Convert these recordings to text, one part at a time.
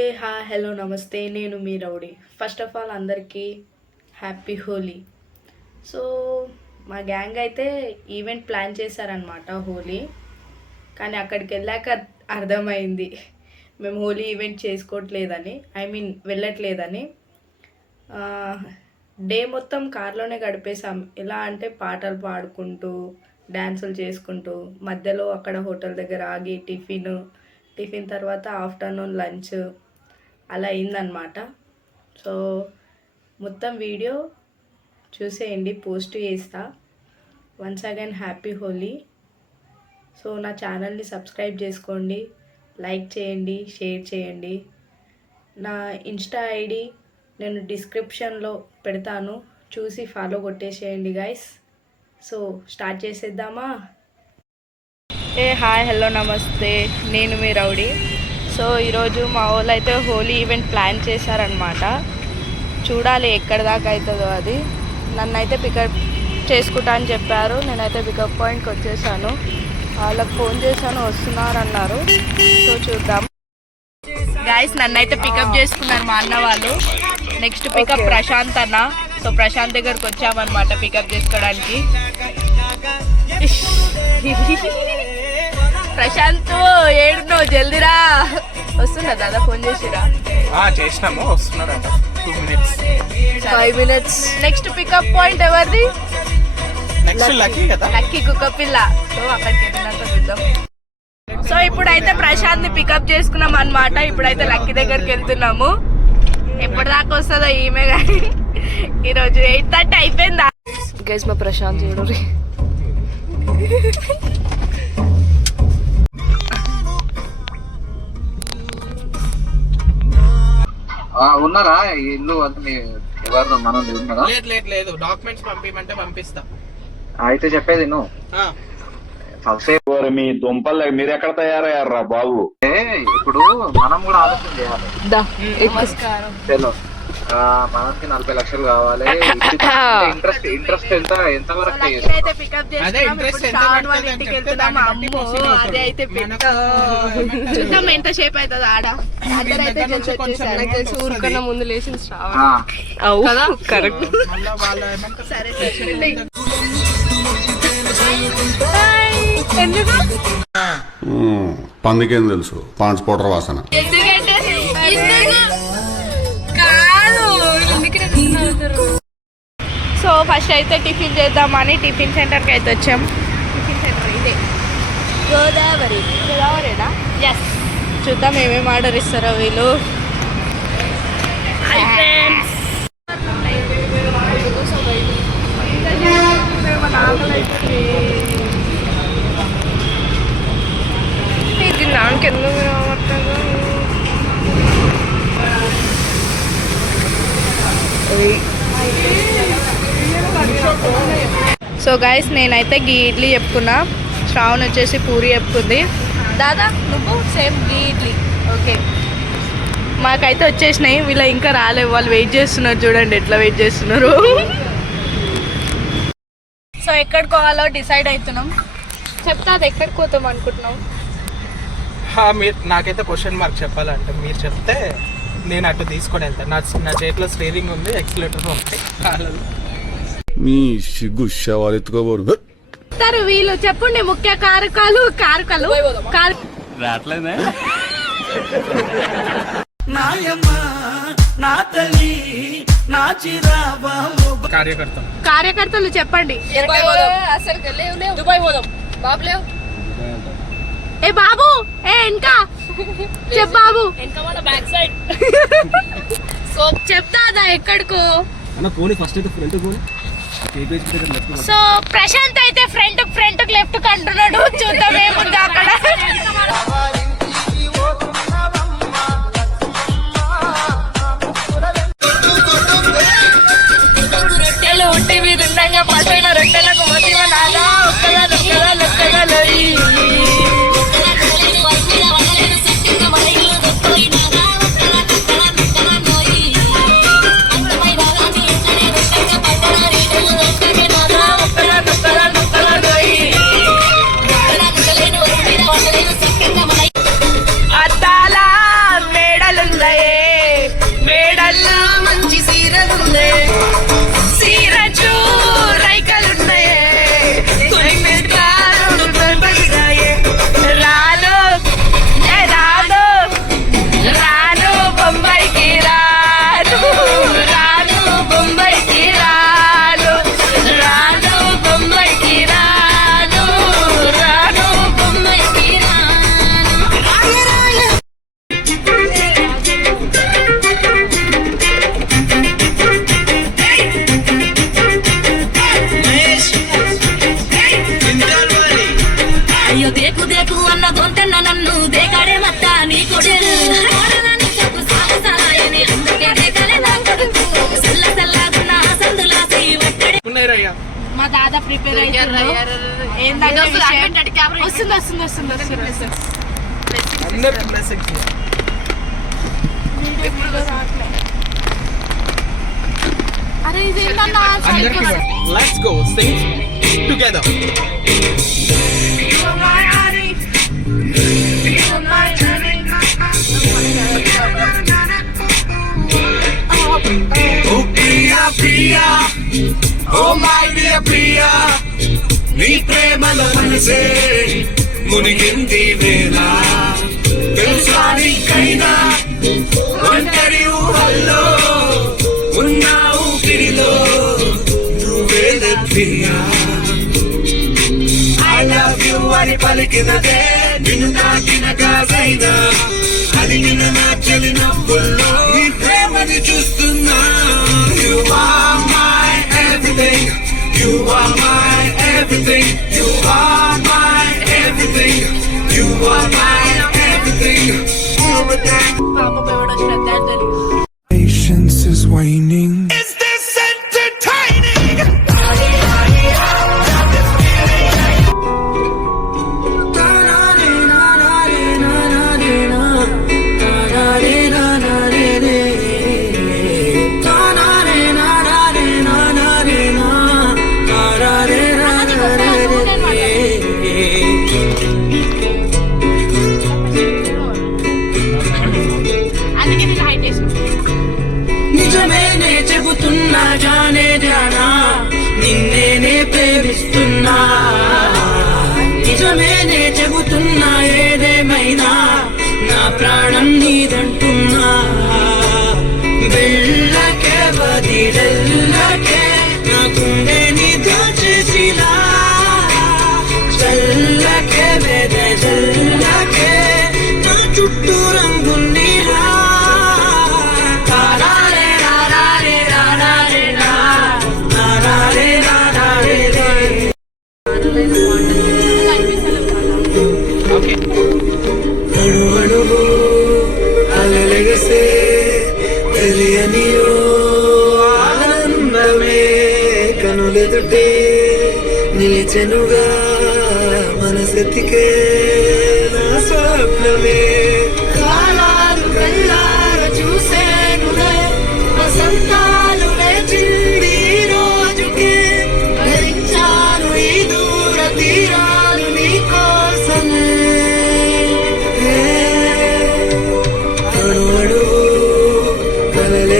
ఏ హా హలో నమస్తే. నేను మీ రౌడీ. ఫస్ట్ ఆఫ్ ఆల్ అందరికీ హ్యాపీ హోలీ. సో మా గ్యాంగ్ అయితే ఈవెంట్ ప్లాన్ చేశారనమాట హోలీ. కానీ అక్కడికి వెళ్ళాక అర్థమైంది. మేము హోలీ ఈవెంట్ చేసుకోవట్లేదని ఐ మీన్ వెళ్ళట్లేదని. డే మొత్తం కార్లోనే గడిపేశాం. ఎలా అంటే పాటలు పాడుకుంటూ డ్యాన్సులు చేసుకుంటూ మధ్యలో అక్కడ హోటల్ దగ్గర ఆగి టిఫిన్ టిఫిన్ తర్వాత ఆఫ్టర్నూన్ లంచ్ అలా అయిందనమాట సో మొత్తం వీడియో చూసేయండి పోస్ట్ చేస్తా. Once again happy Holi. So నా ఛానల్ని సబ్స్క్రైబ్ చేసుకోండి లైక్ చేయండి షేర్ చేయండి. నా ఇన్స్టా ఐడి నేను డిస్క్రిప్షన్లో పెడతాను. చూసి ఫాలో కొట్టేసేయండి గైస్ సో స్టార్ట్ చేసేద్దామా? ఏ హాయ్ హలో నమస్తే. నేను మీ రౌడీ. సో ఈరోజు మా వాళ్ళు అయితే హోలీ ఈవెంట్ ప్లాన్ చేశారనమాట చూడాలి ఎక్కడి దాకా అవుతుందో అది. నన్ను అయితే పికప్ చేసుకుంటా అని చెప్పారు. నేనైతే పికప్ పాయింట్కి వచ్చేసాను. వాళ్ళకి ఫోన్ చేశాను వస్తున్నారన్నారు. సో చూద్దాం. గాయస్ నన్ను అయితే పికప్ చేసుకున్నారు మా అన్న వాళ్ళు. నెక్స్ట్ పికప్ ప్రశాంత్ అన్న. సో ప్రశాంత్ దగ్గరకు వచ్చామన్నమాట పికప్ చేసుకోవడానికి. ప్రశాంత్ ఏడునో జల్దిరా. వస్తుందా దాదా ఫోన్ చేసిరా. ఆ, చేసినాము వస్తున్నారంట. Two minutes five minutes next pickup point ఎవరిది? నెక్స్ట్ లక్కీ కదా. లక్కీ కుక్క పిల్ల. సో అక్కడికి వెళ్ళినాక చూద్దాం. సో ఇప్పుడైతే ప్రశాంత్ని పికప్ చేసుకున్నాం అన్నమాట. ఇప్పుడైతే లక్కీ దగ్గరికి వెళ్తున్నాము. ఎప్పటిదాకా వస్తుందో ఈమె కానీ ఈరోజు ఎయిట్ థర్టీ అయిపోయిందా? గైస్ మా ప్రశాంత్ చూడు. ఉన్నారా? ఇల్లు అది ఎవరిదో మనం ఉన్నారా లేదు లేదు లేదు. డాక్యుమెంట్స్ పంపించమంటే పంపిస్తా. అయితే చెప్పేది నువ్వు. ఆ, ఫస్ట్ ఓరి మీ దుంపలు మీరు ఎక్కడ తయారయ్యారా బాబు? ఇప్పుడు మనం కూడా ఆలోచన చేయాలి. మనకి నలభై లక్షలు కావాలి. ఇంట్రెస్ట్ ఇంట్రెస్ట్ ఎంత ఎంత వరకు అయితే పికప్ అదే వాళ్ళ ఇంటికి వెళ్తున్నాం. అమ్మో అయితే చూద్దాం ఎంత సేపు అవుతుంది ఆడ. తెలిసి. ఊరికన్నా ముందు లేచిన శ్రావణ్. ఆ, కదా? కరెక్ట్. మళ్ళా వాళ్ళు ఏమంటారు? సరే సరే. ఎందుకు? పందికేం తెలుసు? పాండ్స్ పౌడర్ వాసన. ఫస్ట్ అయితే టిఫిన్ చేద్దామని టిఫిన్ సెంటర్కి అయితే వచ్చాం. టిఫిన్ సెంటర్ ఇదే. గోదావరి. గోదావరినా? ఎస్ చూద్దాం ఏమేమి ఆర్డర్ ఇస్తారో వీళ్ళు. ఇది నాకెందుకు రావట్లేదు? సో గైస్ నేనైతే గీ ఇడ్లీ చెప్పుకున్నా. శ్రావణ్ వచ్చేసి పూరి చెప్పుకుంది. దాదా నువ్వు సేమ్ గీ ఇడ్లీ. ఓకే మాకైతే వచ్చేసినాయి. వీళ్ళు ఇంకా రాలేవు వాళ్ళు వెయిట్ చేస్తున్నారు. చూడండి ఎట్లా వెయిట్ చేస్తున్నారు. సో ఎక్కడికి పోవాలో డిసైడ్ అవుతున్నాం. చెప్తా అది ఎక్కడికి పోతాం అనుకుంటున్నాం? మీరు నాకైతే క్వశ్చన్ మార్క్ చెప్పాలంటే మీరు చెప్తే నేను అటు తీసుకొని వెళ్తాను నా నా చేతిలో స్టీరింగ్ ఉంది ఎక్సిలేటర్ ఉంది. మీ సిగ్గు శవాలు ఎత్తుకోబోరు. చెప్తారు వీళ్ళు చెప్పండి ముఖ్య కారకాలు కారకాలు కార కార్యకర్త కార్యకర్తలు. చెప్పండి. ఏ బాబు ఏ ఇంకా చెప్ బాబు. చెప్తాదా ఎక్కడికో? సో ప్రశాంత్ అయితే ఫ్రంట్ ఫ్రంట్ లెఫ్ట్ కంటున్నాడు చూద్దాం ఏముంది అక్కడ రొట్టెలు ఉంటే మీరు ఉండగా రొట్టెలకు మతివ నాదా ప్రిపేర్ అవుతుందో ఏంటంటే విషయం వస్తుంది వస్తుంది వస్తుంది వస్తుంది వస్తుంది అందరికి బ్లెస్సింగ్స్ అరే ఇది ఏంటన్నా అందరికి లెట్స్ గో సింగ్ టుగెదర్ ఓ Priya Priya. Oh my dear Priya. నీ ప్రేమలో మనసే మునిగింది వేళ. తెలుసా నీకైనా? ఒంటరి ఊహల్లో ఉన్న ఊపిరిలో నువ్వే ప్రియా ఐ లవ్ యు అని పలికినదే నిన్ను తాకిన కాదైనా అది నిన్న నా చెలి నవ్వుల్లో నీ ప్రేమని చూస్తున్నా You are my everything. You are my everything. You are my everything. You're a dad. Papa, we were not నిజమేనే చెబుతున్నా ఏదేమైనా నా ప్రాణం నీదంటున్నా. వెళ్ళకే బదిలెల్లకే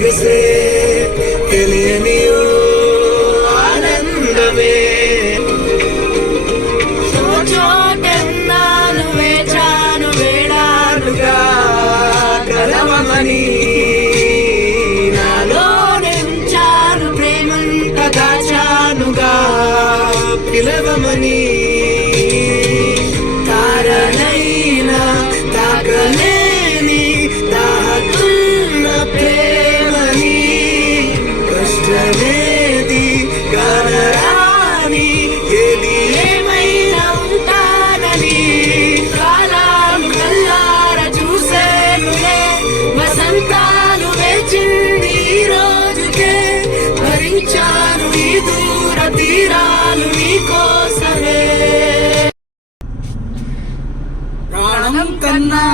গেছে এলিয়ে নিও আনন্দমে ছোট కష్టమేది కానరాని ఏది ఏమైనా ఉంటానని కాలాలు కల్లార చూసేనులే వసంతాలు వేచింది ఈ రోజుకే భరించాను ఈ దూర తీరాలు నీ ప్రాణం కన్నా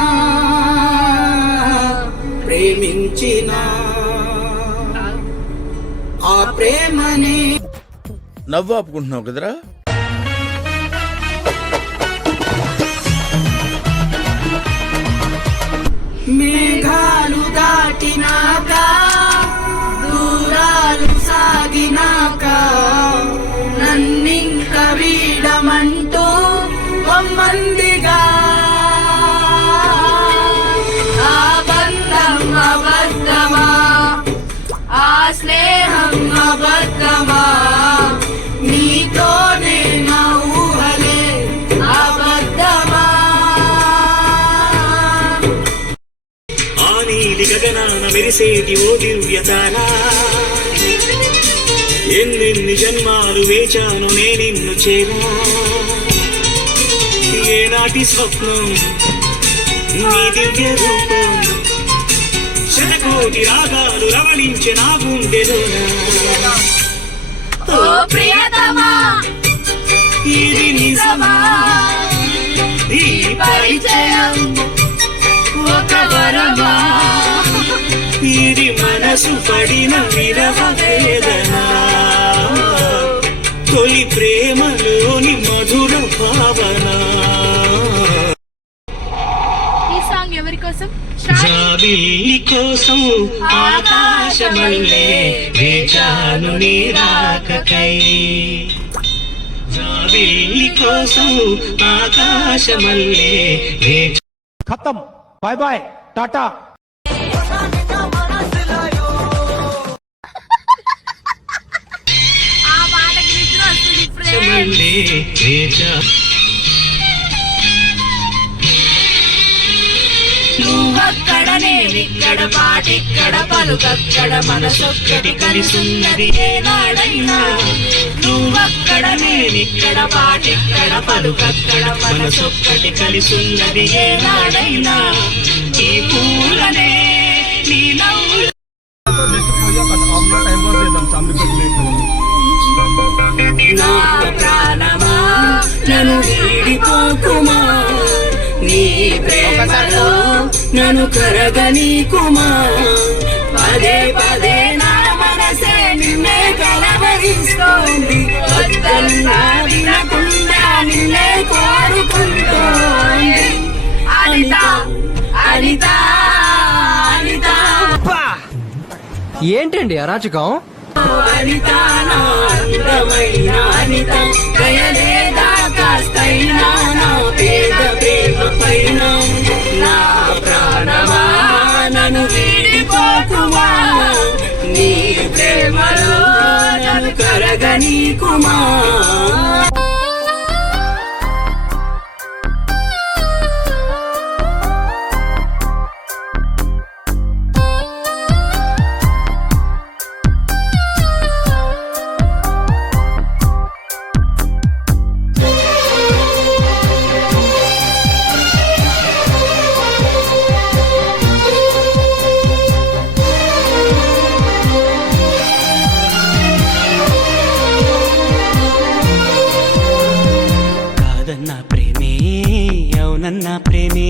ప్రేమని. నవ్వు ఆపుకుంటున్నావు కదరా? మేఘాలు దాటినాక దూరాలు సాగినాక నన్నింక వీడమంటూ బొమ్మందిగా అబద్ధమా నీతోనే నా ఊహలే అబద్ధమా? ఆ నీలి గగనాన మెరిసేటి ఓ దివ్యతార ఎన్నెన్ని జన్మాలు వేచాను నే నిన్ను చేరా. ఏనాటి స్వప్నం నీ దివ్య రూపం శతకోటి రాగాలు రవళించే నా ప్రియతమా ఇది నిజమా ఈ పరిచయం ఒక వరమా. ఇది మనసు పడిన విరహ వేదన. తొలి ప్రేమలోని జాబిల్లి కోసం ఆకాశమల్లే వేచాను నీ రాకకై జాబిల్లి కోసం ఆకాశమల్లే ఖతం. Bye bye. టాటా. ఆ నేనిక్కడ పాటిక్కడ పలుకక్కడ మనసొక్కటి కలిసున్నది ఏనాడైనా నువ్వక్కడ నేనిక్కడ పాటిక్కడ పలుకక్కడ మనసొక్కటి కలిసున్నది ఏనాడైనా ఈ పూలనే నీ నవ్వుల. నా నన్ను కరగనీకుమా పదే పదే నా మనసే నిన్నే కలవరిస్తోంది. వద్దన్నా వినకుండా నిన్నే కోరుకుంటోంది. అనిత అనిత అనిత. ఏంటండి అరాచకం? అనిత నా అందమైన అనిత. దయలేదా కాస్తైనా నా పేద ప్రేమ పైన. కరగనీకుమా కాదన్న ప్రేమే.